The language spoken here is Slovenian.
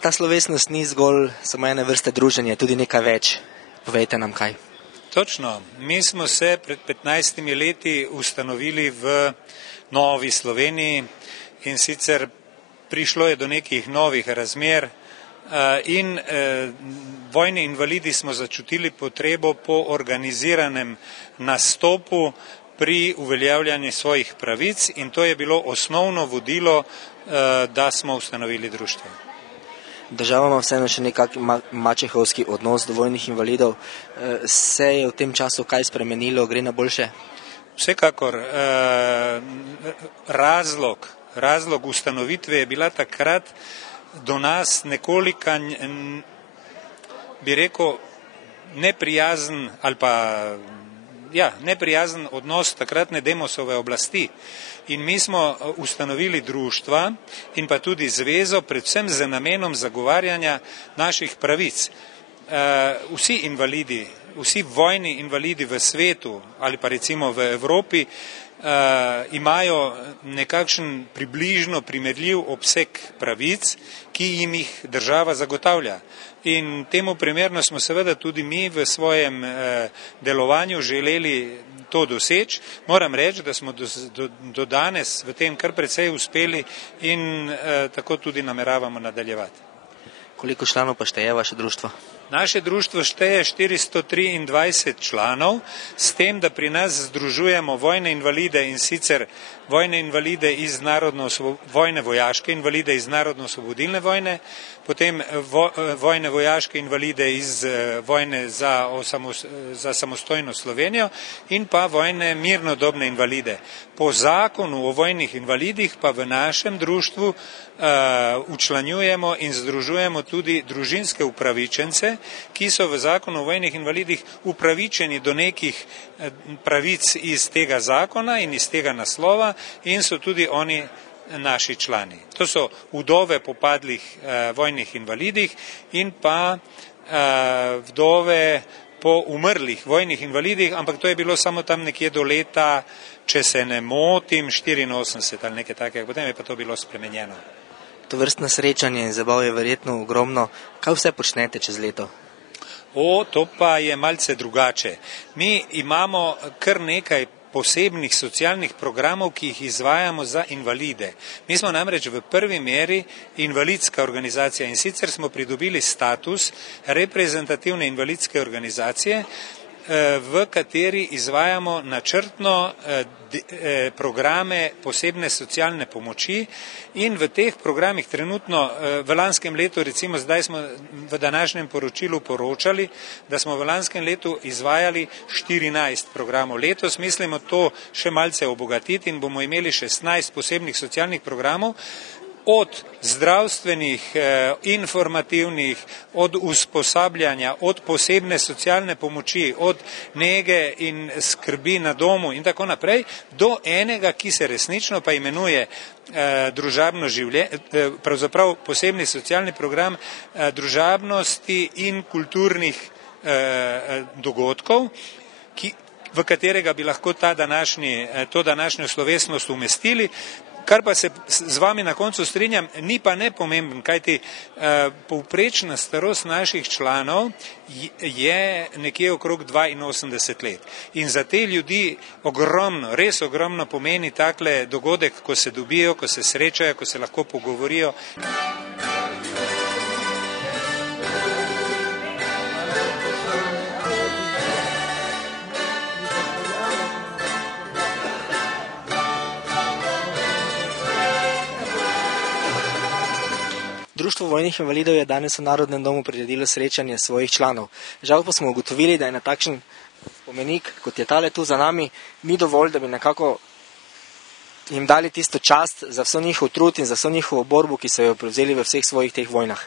Ta slovesnost ni zgolj samo ene vrste druženje, tudi nekaj več. Povejte nam kaj. Točno. Mi smo se pred 15 leti ustanovili v Novi Sloveniji in sicer prišlo je do nekih novih razmer in vojni invalidi smo začutili potrebo po organiziranem nastopu pri uveljavljanju svojih pravic in to je bilo osnovno vodilo, da smo ustanovili društvo. Država ima vseeno še nekak mačehovski odnos do vojnih invalidov. Se je v tem času kaj spremenilo, gre na boljše? Vsekakor. Razlog ustanovitve je bila takrat do nas nekoliko, bi rekel, neprijazen ali pa neprijazen odnos takratne Demosove oblasti. In mi smo ustanovili društva in pa tudi zvezo, predvsem z namenom zagovarjanja naših pravic. Vsi invalidi, vsi vojni invalidi v svetu ali pa recimo v Evropi imajo nekakšen približno primerljiv obseg pravic, ki jim jih država zagotavlja. In temu primerno smo seveda tudi mi v svojem delovanju želeli to doseči. Moram reči, da smo do danes v tem kar precej uspeli in tako tudi nameravamo nadaljevati. Koliko članov pa šteje vaše društvo? Naše društvo šteje 423 članov, s tem, da pri nas združujemo vojne invalide in sicer vojne invalide iz vojne vojaške invalide iz narodno-osvobodilne vojne, potem vojne vojaške invalide iz vojne za samostojno Slovenijo in pa vojne mirnodobne invalide. Po zakonu o vojnih invalidih pa v našem društvu učlanjujemo in združujemo tudi družinske upravičence, ki so v zakonu o vojnih invalidih upravičeni do nekih pravic iz tega zakona in iz tega naslova in so tudi oni naši člani. To so vdove po padlih vojnih invalidih in pa vdove po umrlih vojnih invalidih, ampak to je bilo samo tam nekje do leta, če se ne motim, 84 ali nekaj takega, potem je pa to bilo spremenjeno. To vrstno srečanje in zabav je verjetno ogromno. Kaj vse počnete čez leto? To pa je malce drugače. Mi imamo kar nekaj posebnih socialnih programov, ki jih izvajamo za invalide. Mi smo namreč v prvi meri invalidska organizacija in sicer smo pridobili status reprezentativne invalidske organizacije, v kateri izvajamo načrtno programe posebne socialne pomoči in v teh programih trenutno v lanskem letu, recimo zdaj smo v današnjem poročilu poročali, da smo v lanskem letu izvajali 14 programov. Letos mislimo to še malce obogatiti in bomo imeli 16 posebnih socialnih programov, od zdravstvenih, informativnih, od usposabljanja, od posebne socialne pomoči, od nege in skrbi na domu in tako naprej, do enega, ki se resnično pa imenuje družabno življenje, pravzaprav posebni socialni program družabnosti in kulturnih dogodkov, v katerega bi lahko to današnjo slovesnost umestili. Kar pa se z vami na koncu strinjam, ni pa nepomemben, kajti povprečna starost naših članov je nekje okrog 82 let. In za te ljudi ogromno, res ogromno pomeni takle dogodek, ko se dobijo, ko se srečajo, ko se lahko pogovorijo. Društvo vojnih invalidov je danes v Narodnem domu priredilo srečanje svojih članov. Žal pa smo ugotovili, da je na takšen spomenik, kot je tale tu za nami, ni dovolj, da bi nekako jim dali tisto čast za vso njihov trud in za vso njihovo borbo, ki so jo prevzeli v vseh svojih teh vojnah.